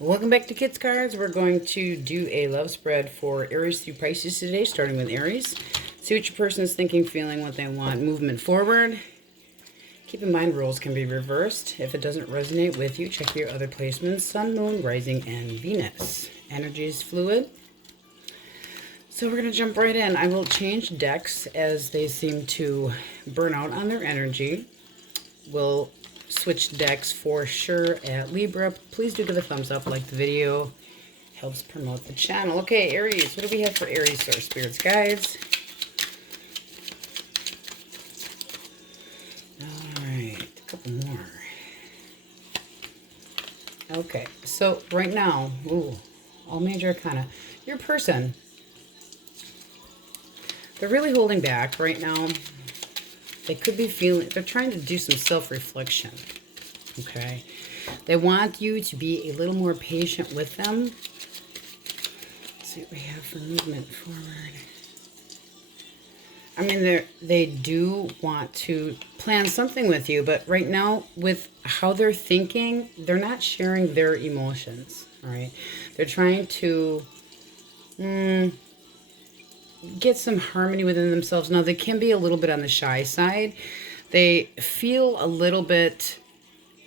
Welcome back to Kids Cards. We're going to do a love spread for Aries through Pisces today, starting with Aries. See what your person is thinking, feeling, what they want, movement forward. Keep in mind, roles can be reversed. If it doesn't resonate with you, check your other placements, Sun, Moon, Rising, and Venus. Energy is fluid. So we're going to jump right in. I will change decks as they seem to burn out on their energy. We'll switch decks for sure at Libra. Please do give a thumbs up, like the video. Helps promote the channel. Okay, Aries. What do we have for Aries, our spirits guides? Alright, a couple more. Okay, so right now, all major arcana. Your person, they're really holding back right now. They could be feeling, they're trying to do some self-reflection, okay? They want you to be a little more patient with them. Let's see what we have for movement forward. I mean, they do want to plan something with you, but right now, with how they're thinking, they're not sharing their emotions, all right? They're trying to get some harmony within themselves. Now, they can be a little bit on the shy side. They feel a little bit,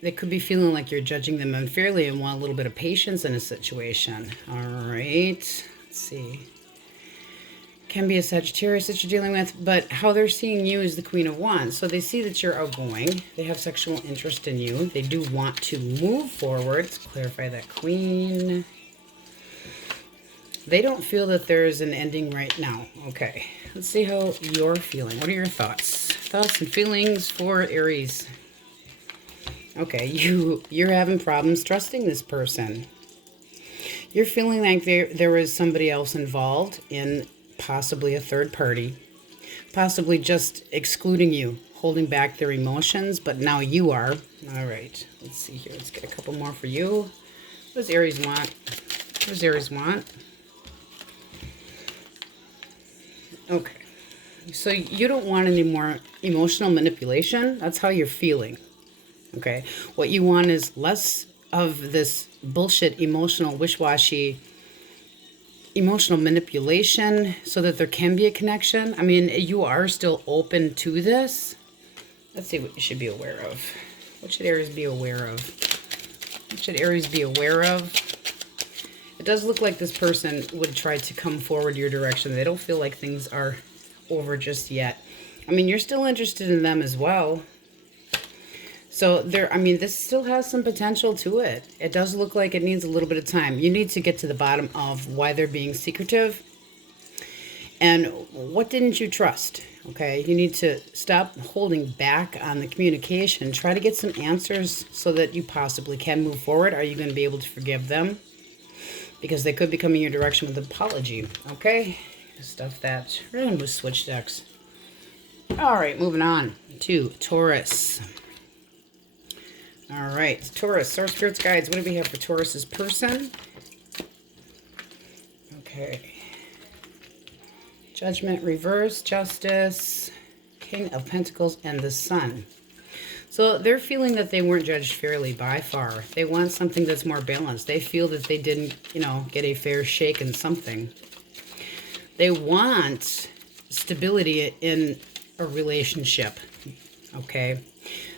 they could be feeling like you're judging them unfairly and want a little bit of patience in a situation. All right, let's see. Can be a Sagittarius that you're dealing with, but how they're seeing you is the Queen of Wands. So they see that you're outgoing. They have sexual interest in you. They do want to move forward. Let's clarify that, Queen. They don't feel that there's an ending right now. Okay, let's see how you're feeling. What are your thoughts? Thoughts and feelings for Aries. Okay, you're having problems trusting this person. You're feeling like there was somebody else involved in possibly a third party. Possibly just excluding you, holding back their emotions, but now you are. All right, let's see here. Let's get a couple more for you. What does Aries want? What does Aries want? Okay, so you don't want any more emotional manipulation. That's how you're feeling. Okay, what you want is less of this bullshit, emotional, wish-washy, emotional manipulation so that there can be a connection. I mean, you are still open to this. Let's see what you should be aware of. What should Aries be aware of? What should Aries be aware of? It does look like this person would try to come forward your direction. They don't feel like things are over just yet. I mean, you're still interested in them as well. So I mean, this still has some potential to it. It does look like it needs a little bit of time. You need to get to the bottom of why they're being secretive. And what didn't you trust? Okay, you need to stop holding back on the communication. Try to get some answers so that you possibly can move forward. Are you going to be able to forgive them? Because they could be coming your direction with an apology, okay? Stuff that. We're going to switch decks. All right, moving on to Taurus. All right, Taurus, our spirits guides. What do we have for Taurus's person? Okay. Judgment, reverse, justice, King of Pentacles, and the Sun. So they're feeling that they weren't judged fairly by far. They want something that's more balanced. They feel that they didn't, get a fair shake in something. They want stability in a relationship, okay?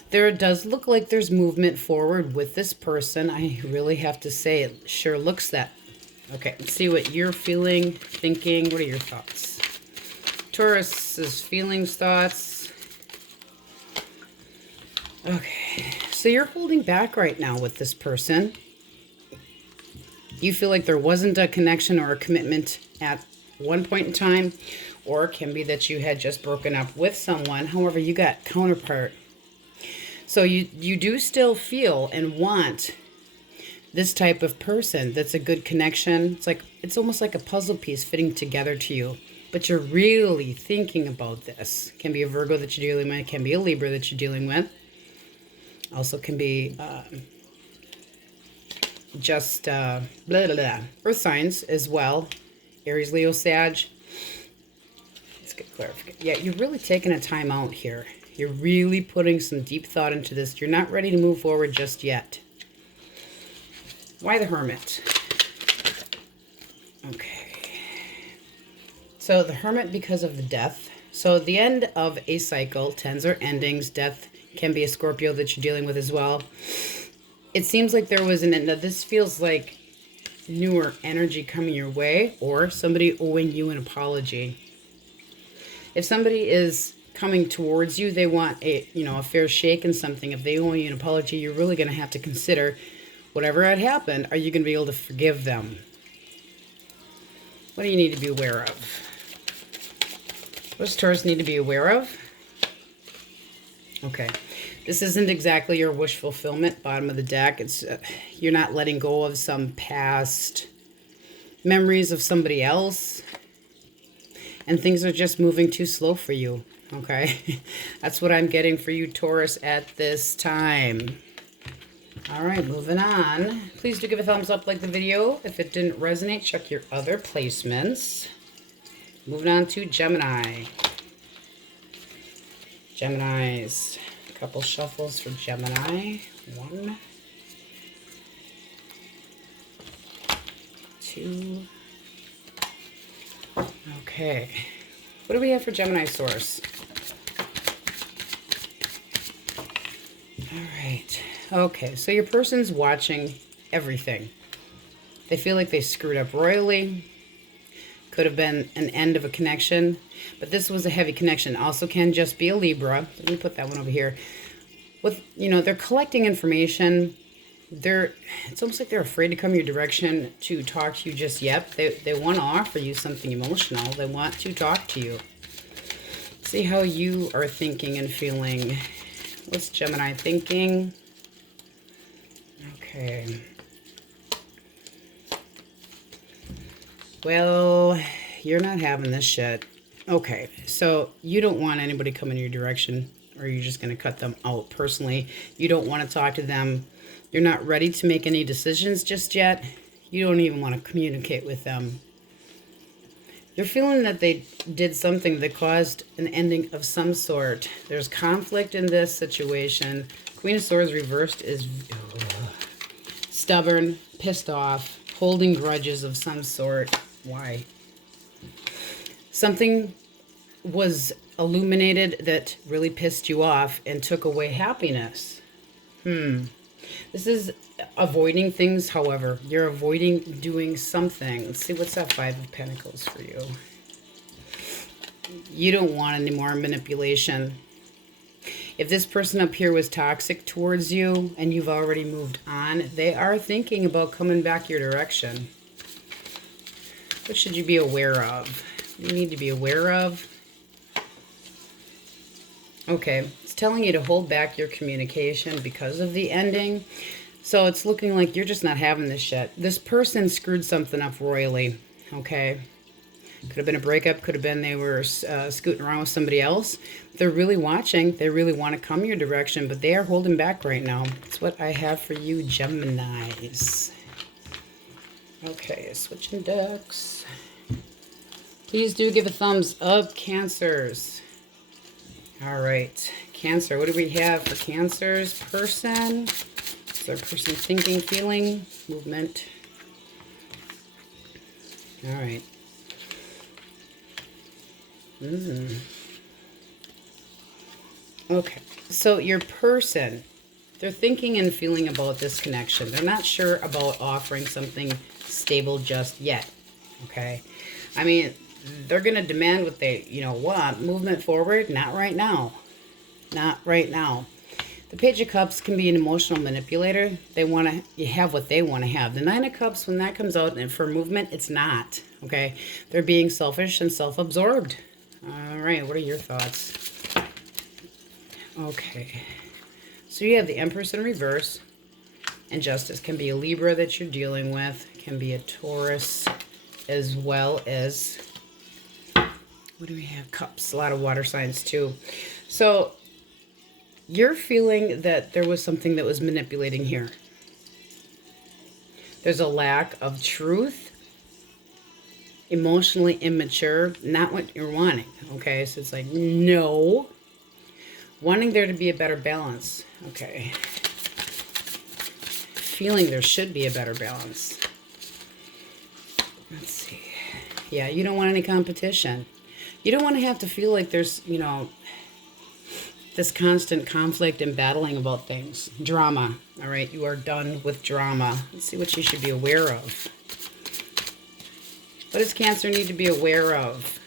There does look like there's movement forward with this person. I really have to say it sure looks that. Okay, let's see what you're feeling, thinking. What are your thoughts? Taurus's feelings, thoughts. Okay, so you're holding back right now with this person. You feel like there wasn't a connection or a commitment at one point in time, or it can be that you had just broken up with someone. However, you got counterpart. So you do still feel and want this type of person that's a good connection. It's almost like a puzzle piece fitting together to you. But you're really thinking about this. It can be a Virgo that you're dealing with. It can be a Libra that you're dealing with. Also can be just blah, blah, blah. Earth signs as well. Aries, Leo, Sag. Let's get clarification. Yeah, you're really taking a time out here. You're really putting some deep thought into this. You're not ready to move forward just yet. Why the Hermit? Okay. So the Hermit because of the death. So the end of a cycle, tens are endings. Death can be a Scorpio that you're dealing with as well. It seems like there was an end. Now this feels like newer energy coming your way, or somebody owing you an apology. If somebody is coming towards you, they want a, you know, a fair shake in something. If they owe you an apology, you're really going to have to consider whatever had happened. Are you going to be able to forgive them? What do you need to be aware of? What does Taurus need to be aware of? Okay. This isn't exactly your wish fulfillment, bottom of the deck. It's you're not letting go of some past memories of somebody else. And things are just moving too slow for you, okay? That's what I'm getting for you, Taurus, at this time. All right, moving on. Please do give a thumbs up, like the video. If it didn't resonate, check your other placements. Moving on to Gemini. Geminis. A couple shuffles for Gemini. 1, 2. Okay. What do we have for Gemini source? All right. Okay, so your person's watching everything. They feel like they screwed up royally. Could have been an end of a connection, but this was a heavy connection. Also can just be a Libra. Let me put that one over here. With, you know, they're collecting information. It's almost like they're afraid to come your direction to talk to you just yet. They want to offer you something emotional. They want to talk to you. See how you are thinking and feeling. What's Gemini thinking? Okay. Well, you're not having this shit. Okay, so you don't want anybody coming your direction, or you're just going to cut them out personally. You don't want to talk to them. You're not ready to make any decisions just yet. You don't even want to communicate with them. You're feeling that they did something that caused an ending of some sort. There's conflict in this situation. Queen of Swords reversed is stubborn, pissed off, holding grudges of some sort. Why? Something was illuminated that really pissed you off and took away happiness. This is avoiding things, however. You're avoiding doing something. Let's see, what's that Five of Pentacles for you? You don't want any more manipulation. If this person up here was toxic towards you and you've already moved on, they are thinking about coming back your direction. What should you be aware of? You need to be aware of. Okay, it's telling you to hold back your communication because of the ending. So it's looking like you're just not having this shit. This person screwed something up royally, okay? Could have been a breakup. Could have been they were scooting around with somebody else. They're really watching. They really want to come your direction, but they are holding back right now. That's what I have for you, Geminis. Okay, switching decks. Please do give a thumbs up, Cancers. All right, Cancer. What do we have for Cancer's person? Is our person thinking, feeling, movement? All right. Okay, so your person, they're thinking and feeling about this connection. They're not sure about offering something stable just yet, okay? I mean, they're going to demand what they, want. Movement forward, not right now. Not right now. The Page of Cups can be an emotional manipulator. They want to have what they want to have. The Nine of Cups, when that comes out and for movement, it's not, okay? They're being selfish and self-absorbed. All right, what are your thoughts? Okay. So you have the Empress in reverse. And Justice can be a Libra that you're dealing with. Can be a Taurus as well as... What do we have? Cups. A lot of water signs too. So you're feeling that there was something that was manipulating here. There's a lack of truth. Emotionally immature. Not what you're wanting. Okay, so it's like, no. Wanting there to be a better balance. Okay. feeling there should be a better balance. Let's see. Yeah, you don't want any competition. You don't want to have to feel like there's, you know, this constant conflict and battling about things. Drama. All right, you are done with drama. Let's see what you should be aware of. What does Cancer need to be aware of?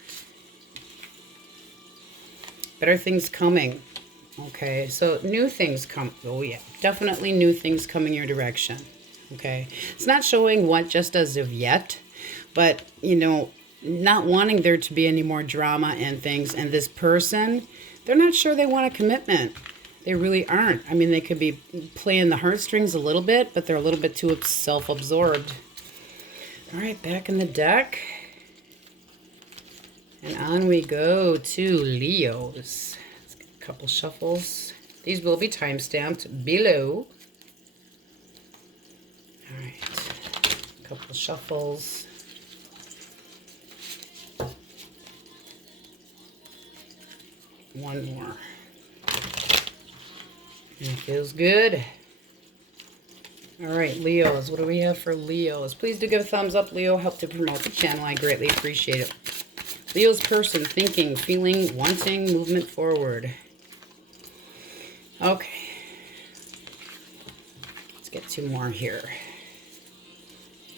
Better things coming. Okay, so new things come. Oh, yeah, definitely new things coming your direction. Okay, it's not showing what just as of yet, but, you know, not wanting there to be any more drama and things. And this person, they're not sure they want a commitment. They really aren't. I mean, they could be playing the heartstrings a little bit, but they're a little bit too self-absorbed. All right, back in the deck. And on we go to Leos. Let's get a couple shuffles. These will be time-stamped below. All right, a couple shuffles. One more. And it feels good. All right, Leos. What do we have for Leos? Please do give a thumbs up, Leo. Help to promote the channel. I greatly appreciate it. Leo's person, thinking, feeling, wanting, movement forward. Okay. Let's get two more here.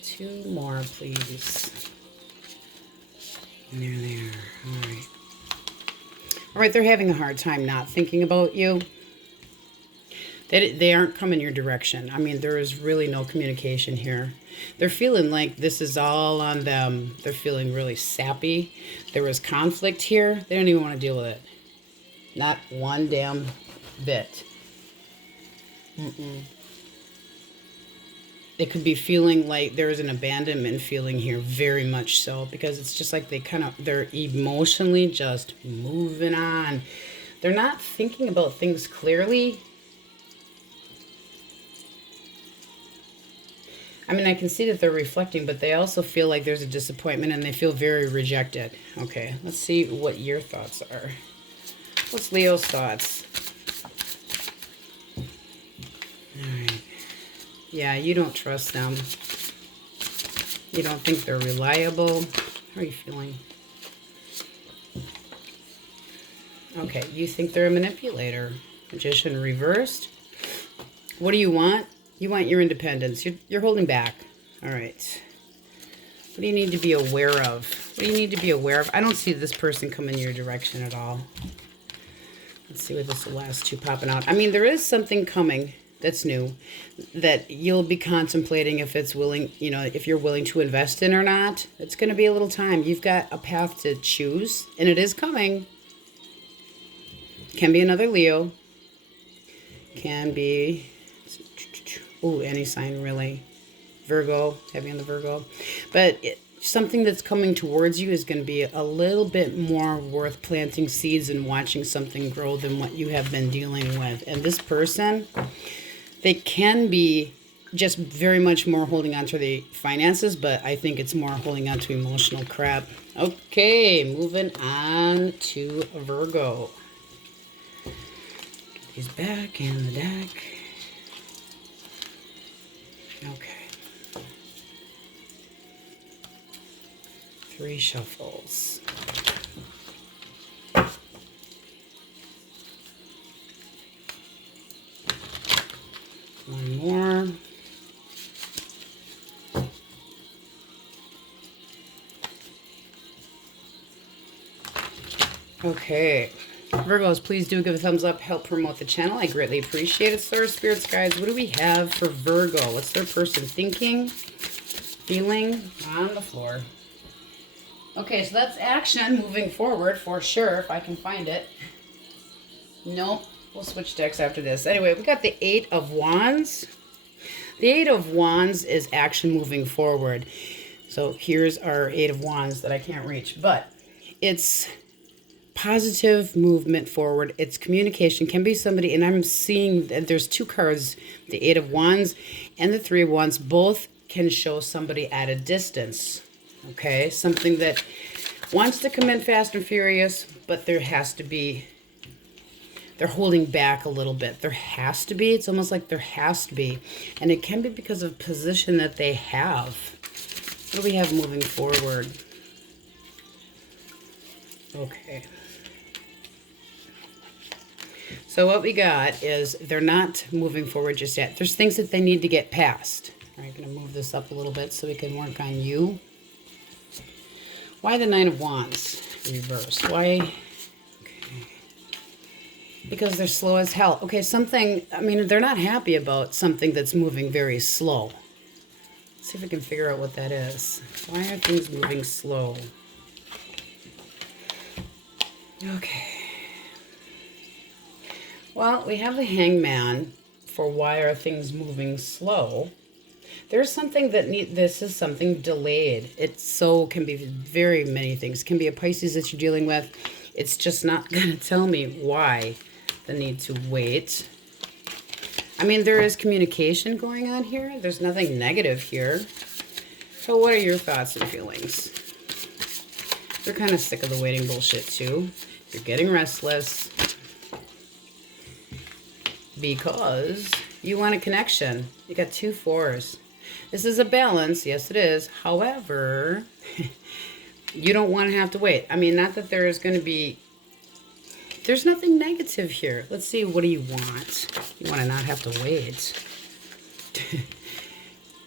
Two more, please. And there they are. All right. All right, they're having a hard time not thinking about you. They aren't coming your direction. I mean, there is really no communication here. They're feeling like this is all on them. They're feeling really sappy. There was conflict here. They don't even want to deal with it. Not one damn bit. They could be feeling like there's an abandonment feeling here, very much so, because it's just like they're emotionally just moving on. They're not thinking about things clearly. I mean, I can see that they're reflecting, but they also feel like there's a disappointment and they feel very rejected. Okay, let's see what your thoughts are. What's Leo's thoughts? All right. Yeah, you don't trust them. You don't think they're reliable. How are you feeling? Okay, you think they're a manipulator. Magician reversed. What do you want? You want your independence. You're holding back. All right. What do you need to be aware of? What do you need to be aware of? I don't see this person coming your direction at all. Let's see what this last two popping out. I mean, there is something coming that's new that you'll be contemplating if it's willing, you know, if you're willing to invest in or not. It's going to be a little time. You've got a path to choose, and it is coming. Can be another Leo. Can be, ooh, any sign really. Virgo, heavy on the Virgo. But something that's coming towards you is going to be a little bit more worth planting seeds and watching something grow than what you have been dealing with. And this person, they can be just very much more holding on to the finances, but I think it's more holding on to emotional crap. Okay, moving on to Virgo. Get these back in the deck. Okay. 3 shuffles. One more. Okay. Virgos, please do give a thumbs up. Help promote the channel. I greatly appreciate it. Sir, spirits, guides, what do we have for Virgo? What's their person thinking, feeling on the floor? Okay, so that's action moving forward for sure, if I can find it. Nope. We'll switch decks after this. Anyway, we got the 8 of Wands. The 8 of Wands is action moving forward. So here's our 8 of Wands that I can't reach. But it's positive movement forward. It's communication. Can be somebody, and I'm seeing that there's 2 cards, the 8 of Wands and the 3 of Wands. Both can show somebody at a distance. Okay? Something that wants to come in fast and furious, but there has to be they're holding back a little bit. There has to be. It's almost like there has to be. And it can be because of position that they have. What do we have moving forward? Okay. So what we got is they're not moving forward just yet. There's things that they need to get past. All right, I'm going to move this up a little bit so we can work on you. Why the Nine of Wands reversed? Why? Okay. Because they're slow as hell. Okay, something, I mean, they're not happy about something that's moving very slow. Let's see if we can figure out what that is. Why are things moving slow? Okay. Well, we have the Hangman for why are things moving slow. There's something that this is something delayed. It so can be very many things. It can be a Pisces that you're dealing with. It's just not going to tell me why the need to wait. I mean, there is communication going on here. There's nothing negative here. So what are your thoughts and feelings? You're kind of sick of the waiting bullshit too. You're getting restless because you want a connection. You got 2 4s. This is a balance. Yes, it is. However, you don't want to have to wait. I mean, not that there is going to be... There's nothing negative here. Let's see. What do you want? You want to not have to wait.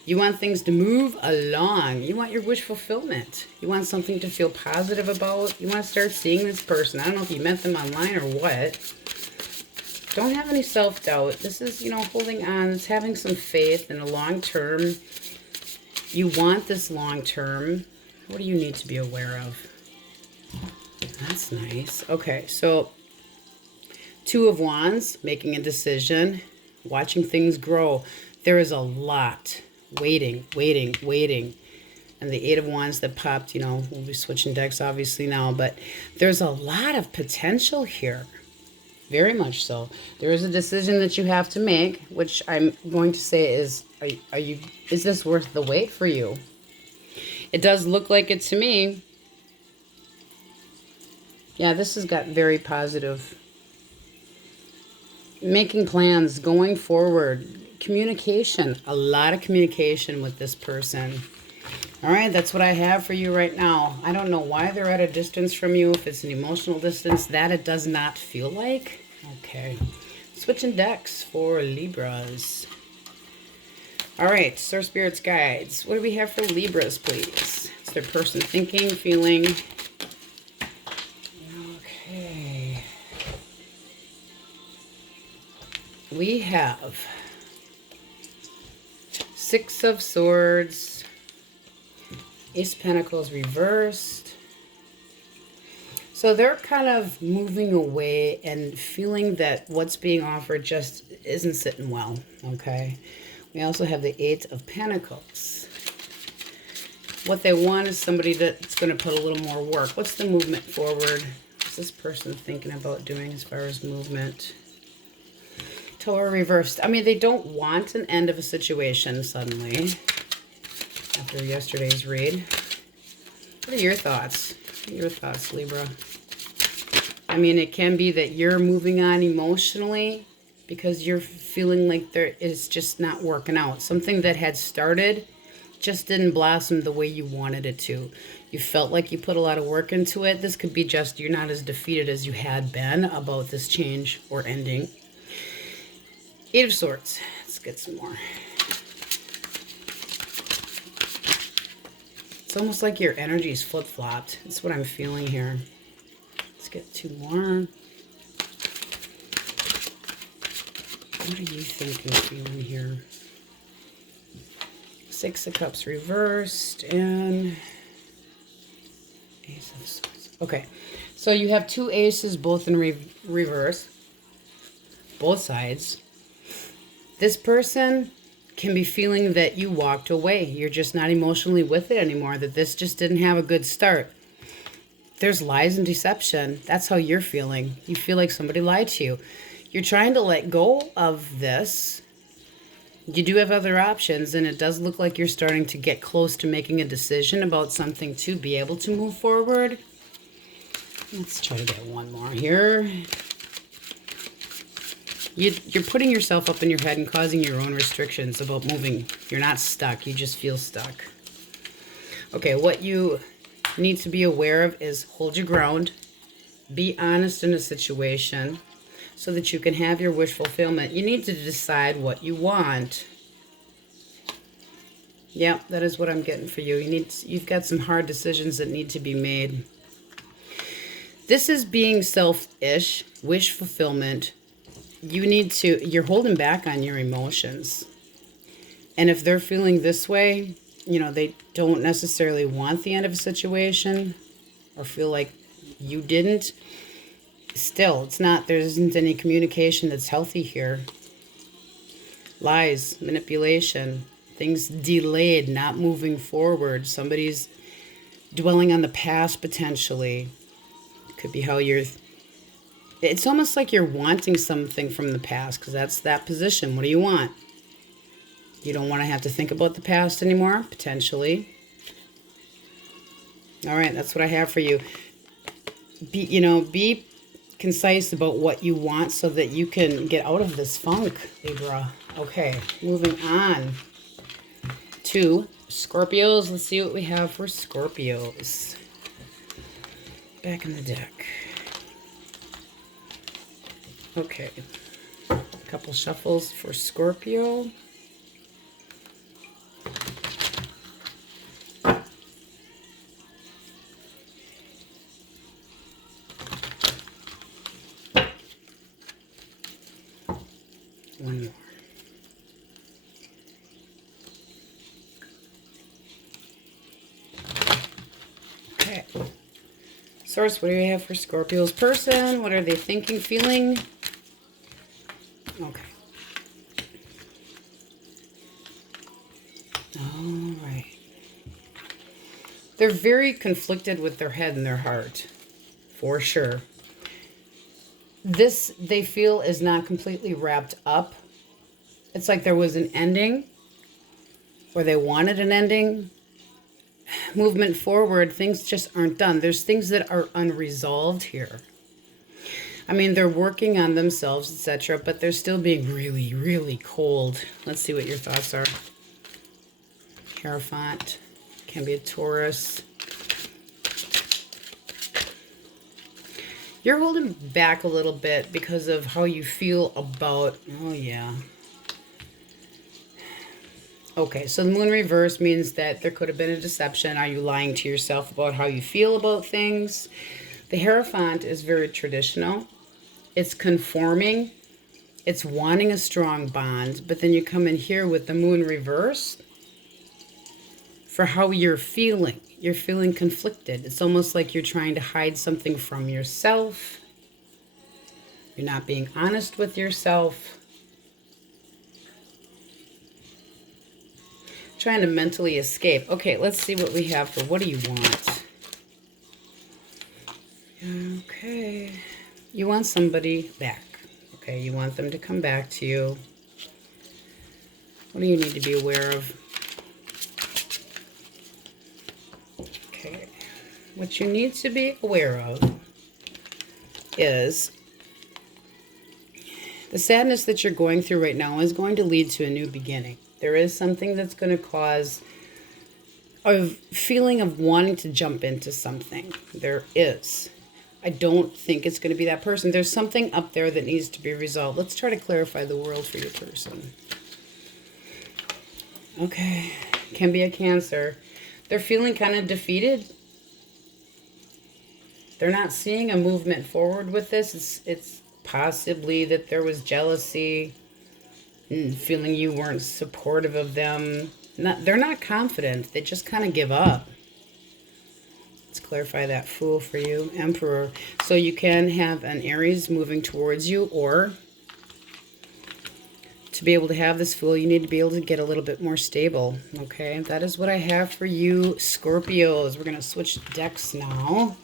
You want things to move along. You want your wish fulfillment. You want something to feel positive about. You want to start seeing this person. I don't know if you met them online or what. Don't have any self-doubt. This is, you know, holding on. It's having some faith in a long term. You want this long term. What do you need to be aware of? That's nice. Okay, so 2 of Wands, making a decision, watching things grow. There is a lot. Waiting. And the 8 of Wands that popped, you know, we'll be switching decks obviously now, but there's a lot of potential here. Very much so. There is a decision that you have to make, which I'm going to say is, is this worth the wait for you? It does look like it to me. Yeah, this has got very positive. Making plans, going forward, communication, a lot of communication with this person. All right, that's what I have for you right now. I don't know why they're at a distance from you. If it's an emotional distance, that it does not feel like. Okay, switching decks for Libras. All right, Source Spirits Guides. What do we have for Libras, please? It's their person thinking, feeling. Okay. We have 6 of Swords, Ace of Pentacles reversed. So they're kind of moving away and feeling that what's being offered just isn't sitting well, okay? We also have the 8 of Pentacles. What they want is somebody that's going to put a little more work. What's the movement forward? What's this person thinking about doing as far as movement? Tower reversed. I mean, they don't want an end of a situation suddenly after yesterday's read. What are your thoughts? Your thoughts, Libra? I mean, it can be that you're moving on emotionally because you're feeling like there is just not working out. Something that had started just didn't blossom the way you wanted it to. You felt like you put a lot of work into it. This could be just you're not as defeated as you had been about this change or ending. 8 of Swords. Let's get some more. It's almost like your energy's flip-flopped. That's what I'm feeling here. Let's get 2 more. What are you thinking, feeling here? 6 of Cups reversed and Ace of Swords. Okay, so you have 2 aces, both in reverse. Both sides. This person can be feeling that you walked away. You're just not emotionally with it anymore, that this just didn't have a good start. There's lies and deception. That's how you're feeling. You feel like somebody lied to you. You're trying to let go of this. You do have other options, and it does look like you're starting to get close to making a decision about something to be able to move forward. Let's try to get one more here. You're putting yourself up in your head and causing your own restrictions about moving. You're not stuck. You just feel stuck. Okay, what you need to be aware of is hold your ground. Be honest in a situation so that you can have your wish fulfillment. You need to decide what you want. Yeah, that is what I'm getting for you. You've got some hard decisions that need to be made. This is being selfish, wish fulfillment. You're holding back on your emotions. And if they're feeling this way, you know, they don't necessarily want the end of a situation or feel like you didn't. Still, there isn't any communication that's healthy here. Lies, manipulation, things delayed, not moving forward. Somebody's dwelling on the past potentially. It could be how it's almost like you're wanting something from the past, because that's that position. What do you want? You don't want to have to think about the past anymore, potentially. All right, that's what I have for you. Be concise about what you want so that you can get out of this funk, Libra. Okay, moving on to Scorpios. Let's see what we have for Scorpios. Back in the deck. Okay, a couple shuffles for Scorpio. One more. Okay. Source, what do we have for Scorpio's person? What are they thinking, feeling? Okay. All right. They're very conflicted with their head and their heart, for sure. This, they feel, is not completely wrapped up. It's like there was an ending, or they wanted an ending. Movement forward, things just aren't done. There's things that are unresolved here. I mean, they're working on themselves, etc., but they're still being really, really cold. Let's see what your thoughts are. Hierophant. Can be a Taurus. You're holding back a little bit because of how you feel about... Oh, yeah. Okay, so the moon reverse means that there could have been a deception. Are you lying to yourself about how you feel about things? The Hierophant is very traditional. It's conforming. It's wanting a strong bond. But then you come in here with the moon reverse for how you're feeling. You're feeling conflicted. It's almost like you're trying to hide something from yourself. You're not being honest with yourself. Trying to mentally escape. Okay, let's see what we have for what do you want? Okay. You want somebody back. Okay, you want them to come back to you. What do you need to be aware of? Okay. What you need to be aware of is the sadness that you're going through right now is going to lead to a new beginning. There is something that's going to cause a feeling of wanting to jump into something. There is. I don't think it's going to be that person. There's something up there that needs to be resolved. Let's try to clarify the world for your person. Okay. Can be a Cancer. They're feeling kind of defeated. They're not seeing a movement forward with this. It's possibly that there was jealousy, feeling you weren't supportive of them. They're not confident. They just kind of give up. Let's clarify that Fool for you. Emperor. So you can have an Aries moving towards you, or to be able to have this Fool, you need to be able to get a little bit more stable. Okay, that is what I have for you, Scorpios. We're going to switch decks now.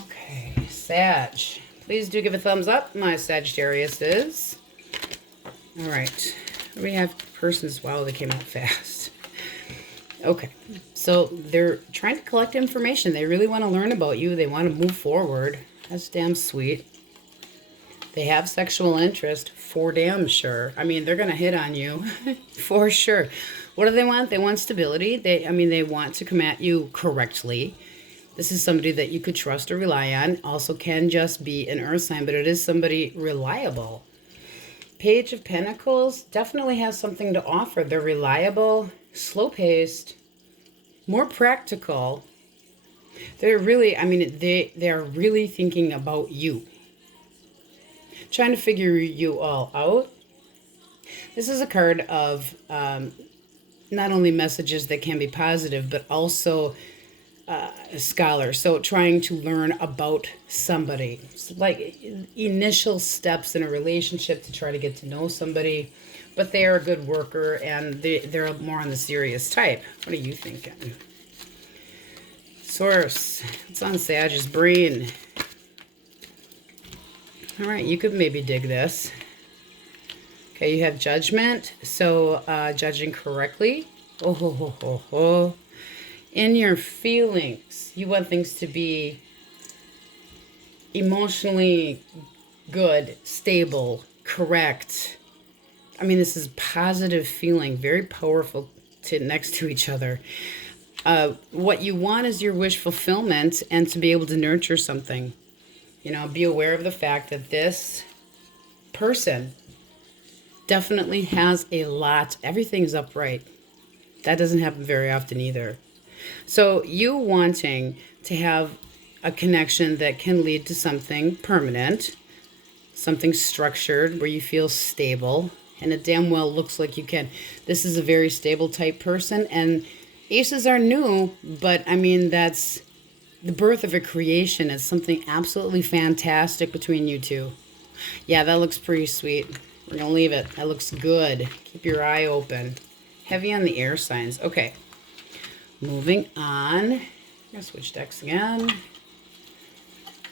Okay, Sag. Please do give a thumbs up, my Sagittarius is. All right. We have persons. Wow, they came out fast. Okay. So they're trying to collect information. They really want to learn about you. They want to move forward. That's damn sweet. They have sexual interest, for damn sure. I mean, they're going to hit on you, for sure. What do they want? They want stability. They want to come at you correctly. This is somebody that you could trust or rely on. Also can just be an earth sign, but it is somebody reliable. Page of Pentacles definitely has something to offer. They're reliable, slow-paced, more practical. They're really, they're really thinking about you. Trying to figure you all out. This is a card of not only messages that can be positive, but also a scholar. So trying to learn about somebody. It's like initial steps in a relationship to try to get to know somebody. But they are a good worker, and they're more on the serious type. What are you thinking? Source. It's on Sag's brain. All right, you could maybe dig this. Okay, you have judgment. So judging correctly. In your feelings, you want things to be emotionally good, stable, correct. This is positive feeling, very powerful next to each other. What you want is your wish fulfillment and to be able to nurture something. Be aware of the fact that this person definitely has a lot. Everything's upright. That doesn't happen very often either. So you wanting to have a connection that can lead to something permanent, something structured where you feel stable, and it damn well looks like you can. This is a very stable type person, and aces are new, but that's the birth of a creation. Is something absolutely fantastic between you two. Yeah, that looks pretty sweet. We're going to leave it. That looks good. Keep your eye open. Heavy on the air signs. Okay. Moving on. I'm going to switch decks again.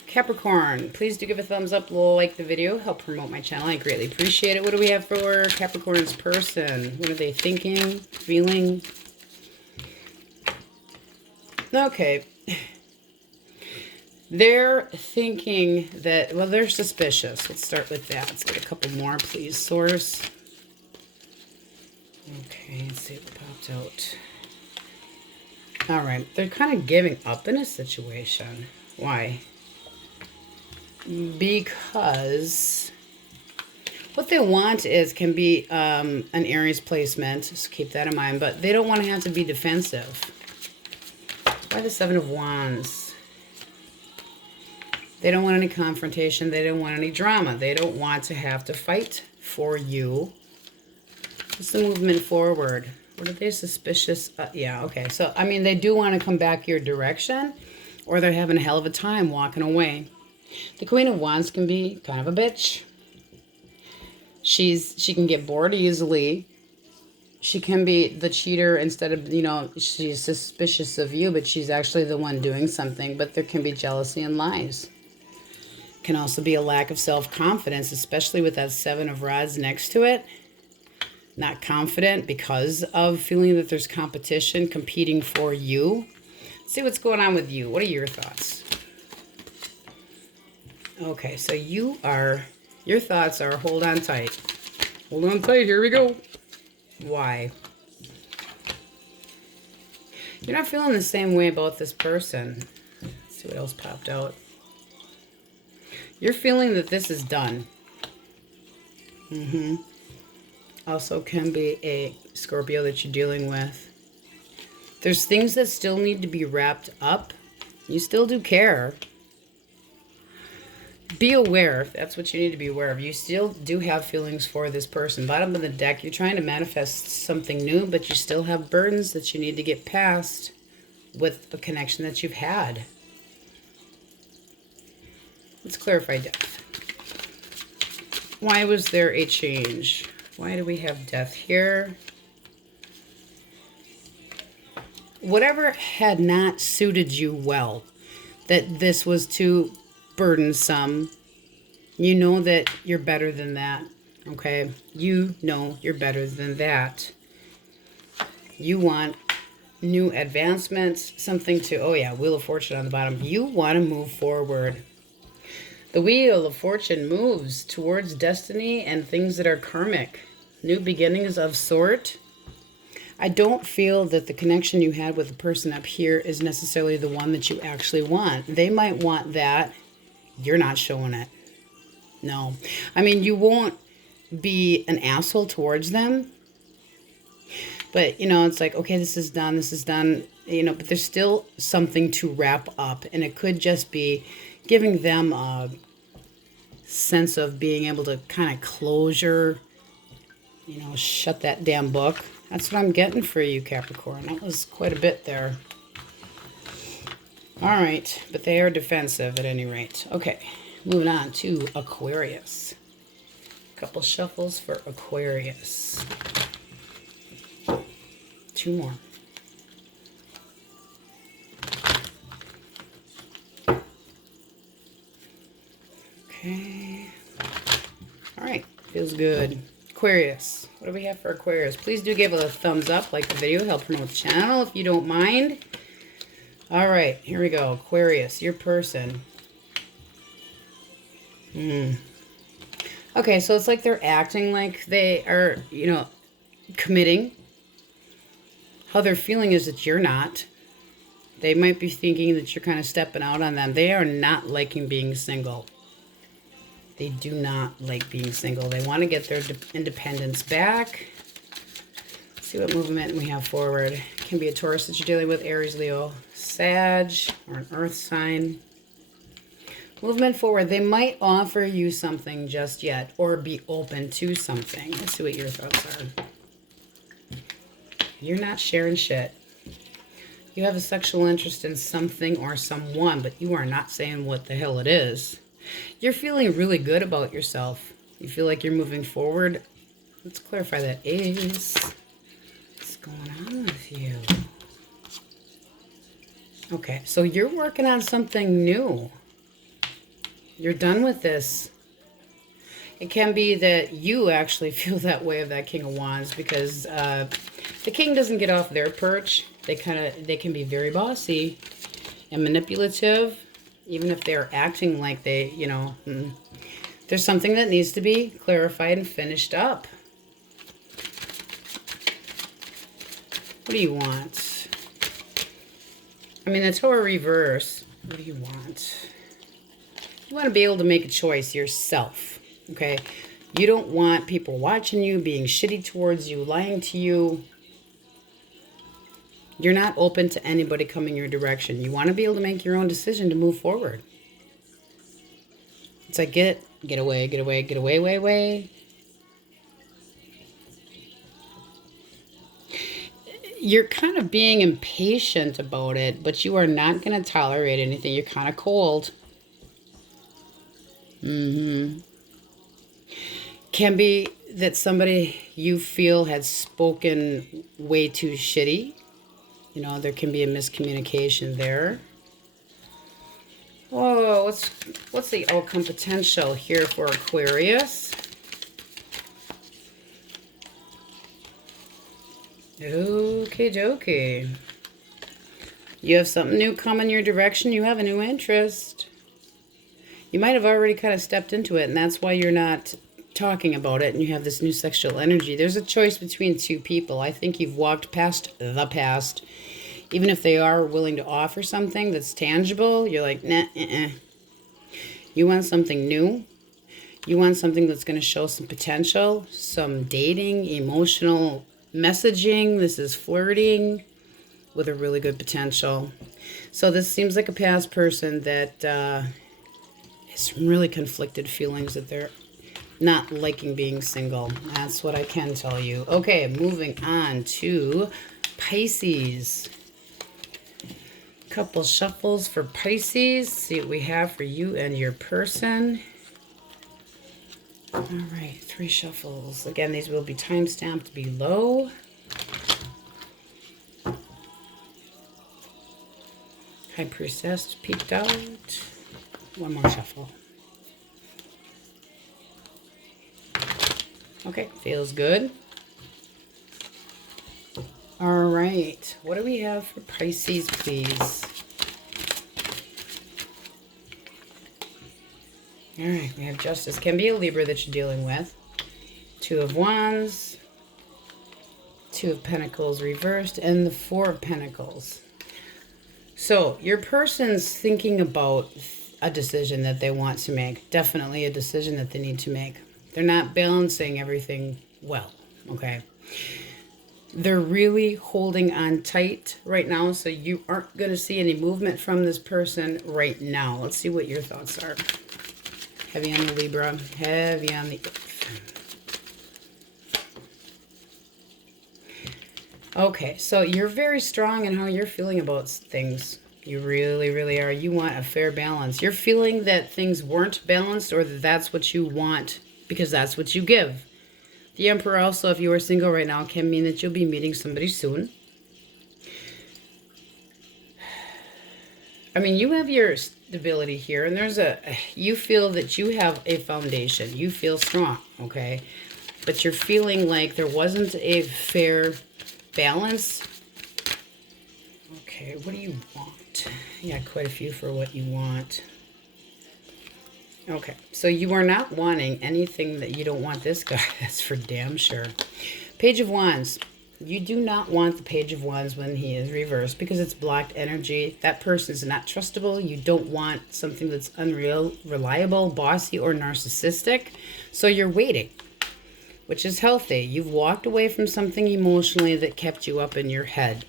Capricorn. Please do give a thumbs up, like the video. Help promote my channel. I greatly appreciate it. What do we have for Capricorn's person? What are they thinking? Feeling? Okay. They're thinking that, well, they're suspicious. Let's start with that. Let's get a couple more, please, source. Okay, let's see what popped out. All right, they're kind of giving up in a situation. Why? Because what they want can be an Aries placement, so keep that in mind, but they don't want to have to be defensive. Why the Seven of Wands? They don't want any confrontation. They don't want any drama. They don't want to have to fight for you. What's the movement forward? What are they suspicious? Yeah, okay. So, they do want to come back your direction, or they're having a hell of a time walking away. The Queen of Wands can be kind of a bitch. She can get bored easily. She can be the cheater instead of, she's suspicious of you, but she's actually the one doing something. But there can be jealousy and lies. Can also be a lack of self-confidence, especially with that Seven of Rods next to it. Not confident because of feeling that there's competition competing for you. Let's see what's going on with you. What are your thoughts? Okay, so your thoughts are hold on tight. Hold on tight, here we go. Why? You're not feeling the same way about this person. Let's see what else popped out. You're feeling that this is done. Also can be a Scorpio that you're dealing with. There's things that still need to be wrapped up. You still do care. Be aware. That's what you need to be aware of. You still do have feelings for this person. Bottom of the deck, you're trying to manifest something new, but you still have burdens that you need to get past with a connection that you've had. Let's clarify death. Why was there a change? Why do we have death here? Whatever had not suited you well, that this was too burdensome, you know that you're better than that, okay? You know you're better than that. You want new advancements, something to, oh yeah, Wheel of Fortune on the bottom. You want to move forward. The Wheel of Fortune moves towards destiny and things that are karmic. New beginnings of sort. I don't feel that the connection you had with the person up here is necessarily the one that you actually want. They might want that. You're not showing it. No. I mean, you won't be an asshole towards them. But, you know, it's like, okay, this is done, you know, but there's still something to wrap up. And it could just be giving them a sense of being able to kind of closure, you know, shut that damn book. That's what I'm getting for you, Capricorn. That was quite a bit there. All right, but they are defensive at any rate. Okay, moving on to Aquarius. Couple shuffles for Aquarius. 2 more. Okay. All right, feels good. Aquarius. What do we have for Aquarius? Please do give a thumbs up, like the video, help promote the channel if you don't mind. All right, here we go. Aquarius, your person. Okay, so it's like they're acting like they are, you know, committing. How they're feeling is that you're not. They might be thinking that you're kind of stepping out on them. They are not liking being single. They do not like being single. They want to get their independence back. Let's see what movement we have forward. It can be a Taurus that you're dealing with, Aries, Leo, Sag, or an earth sign. Movement forward. They might offer you something just yet or be open to something. Let's see what your thoughts are. You're not sharing shit. You have a sexual interest in something or someone, but you are not saying what the hell it is. You're feeling really good about yourself. You feel like you're moving forward. Let's clarify that. Ace. What's going on with you? Okay, so you're working on something new. You're done with this. It can be that you actually feel that way of that King of Wands because the King doesn't get off their perch. They can be very bossy and manipulative. Even if they're acting like they, you know, there's something that needs to be clarified and finished up. What do you want? I mean, the Tower reverse. What do you want? You want to be able to make a choice yourself, okay? You don't want people watching you, being shitty towards you, lying to you. You're not open to anybody coming your direction. You want to be able to make your own decision to move forward. It's like get away, way. You're kind of being impatient about it, but you are not going to tolerate anything. You're kind of cold. Can be that somebody you feel had spoken way too shitty. You know, there can be a miscommunication there. Oh, what's the outcome potential here for Aquarius? Okie dokie. You have something new coming your direction. You have a new interest. You might have already kind of stepped into it, and that's why you're not talking about it, and you have this new sexual energy. There's a choice between 2 people. I think you've walked past the past. Even if they are willing to offer something that's tangible, you're like, nah, You want something new. You want something that's going to show some potential, some dating, emotional messaging. This is flirting with a really good potential. So this seems like a past person that has some really conflicted feelings that they're not liking being single. That's what I can tell you. Okay, moving on to Pisces. Couple shuffles for Pisces. See what we have for you and your person. All right, 3 shuffles. Again, these will be time-stamped below. High Priestess peeked out. 1 more shuffle. Okay, feels good. All right, what do we have for Pisces, please? All right, we have Justice. Can be a Libra that you're dealing with. Two of Wands, Two of Pentacles reversed, and the Four of Pentacles. So your person's thinking about a decision that they want to make. Definitely a decision that they need to make. They're not balancing everything well, okay? They're really holding on tight right now, so you aren't going to see any movement from this person right now. Let's see what your thoughts are. Heavy on the Libra, heavy on the Earth. Okay, so you're very strong in how you're feeling about things. You really, really are. You want a fair balance. You're feeling that things weren't balanced, or that that's what you want because that's what you give. The Emperor also, if you are single right now, can mean that you'll be meeting somebody soon. I mean, you have your stability here, and you feel that you have a foundation. You feel strong, okay? But you're feeling like there wasn't a fair balance. Okay, what do you want? Yeah, quite a few for what you want. Okay, so you are not wanting anything that you don't want this guy. That's for damn sure. Page of Wands. You do not want the Page of Wands when he is reversed because it's blocked energy. That person is not trustable. You don't want something that's unreliable, bossy, or narcissistic. So you're waiting, which is healthy. You've walked away from something emotionally that kept you up in your head.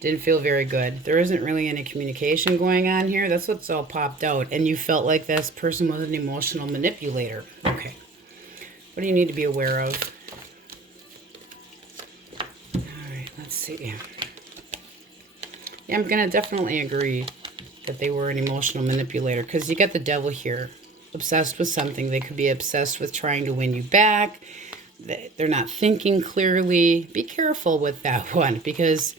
Didn't feel very good. There isn't really any communication going on here. That's what's all popped out. And you felt like this person was an emotional manipulator. Okay. What do you need to be aware of? All right, let's see. Yeah, I'm going to definitely agree that they were an emotional manipulator because you got the Devil here. Obsessed with something. They could be obsessed with trying to win you back. They're not thinking clearly. Be careful with that one because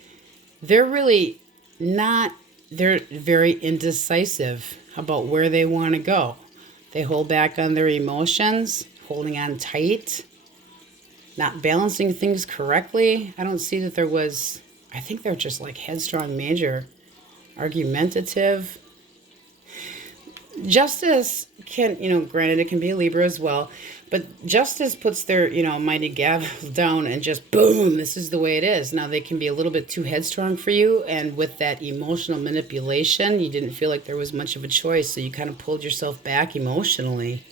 they're really not, they're very indecisive about where they want to go. They hold back on their emotions, holding on tight, not balancing things correctly. I don't see that there was, I think they're just like headstrong major, argumentative. Justice can, granted it can be a Libra as well, but Justice puts their, mighty gavel down and just boom, this is the way it is. Now they can be a little bit too headstrong for you, and with that emotional manipulation, you didn't feel like there was much of a choice, so you kind of pulled yourself back emotionally.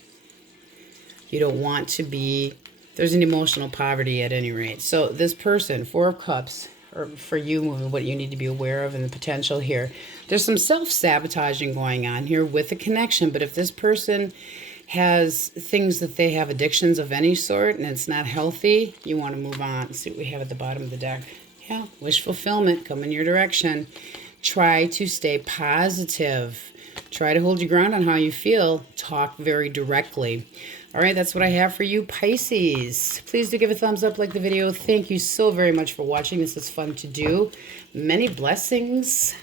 You don't want to be, there's an emotional poverty at any rate. So this person, Four of Cups, or for you, what you need to be aware of and the potential here. There's some self-sabotaging going on here with the connection, but if this person has things that they have addictions of any sort and it's not healthy, you want to move on. Let's see what we have at the bottom of the deck. Yeah, wish fulfillment coming your direction. Try to stay positive. Try to hold your ground on how you feel. Talk very directly. All right, that's what I have for you, Pisces. Please do give a thumbs up, like the video. Thank you so very much for watching. This is fun to do. Many blessings.